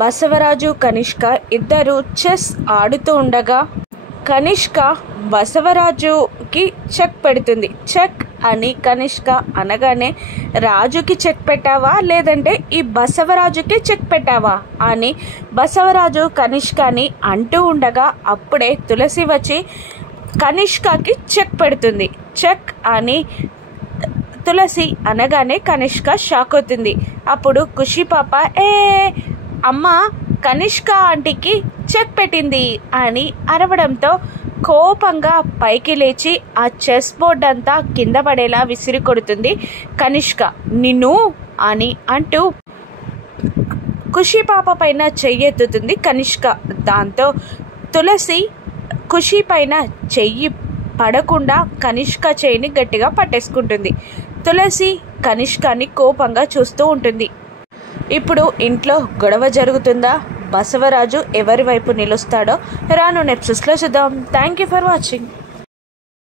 బసవరాజు కనిష్క ఇద్దరు చెస్ ఆడుతూ ఉండగా కనిష్క బసవరాజుకి చెక్ పెడుతుంది. చెక్ అని కనిష్క అనగానే, రాజుకి చెక్ పెట్టావా లేదంటే ఈ బసవరాజుకి చెక్ పెట్టావా అని బసవరాజు కనిష్కని అంటూ ఉండగా అప్పుడే తులసి వచ్చి కనిష్కకి చెక్ పెడుతుంది. చెక్ అని తులసి అనగానే కనిష్క షాక్ అవుతుంది. అప్పుడు ఖుషి పాప అమ్మ కనిష్క ఆంటీకి చెక్ పెట్టింది అని అరవడంతో కోపంగా పైకి లేచి ఆ చెస్ బోర్డ్ అంతా కింద పడేలా విసిరి కొడుతుంది కనిష్క. నిన్ను అని అంటూ ఖుషి పాప పైన చెయ్యెత్తుతుంది కనిష్క. దాంతో తులసి ఖుషి పైన చెయ్యి పడకుండా కనిష్క చేయిని గట్టిగా పట్టేసుకుంటుంది. తులసి కనిష్కని కోపంగా చూస్తూ ఉంటుంది. ఇప్పుడు ఇంట్లో గొడవ జరుగుతుందా? బసవరాజు ఎవరి వైపు నిలుస్తాడో రాను ఎపిసోడ్స్లో చూద్దాం. Thank you for watching.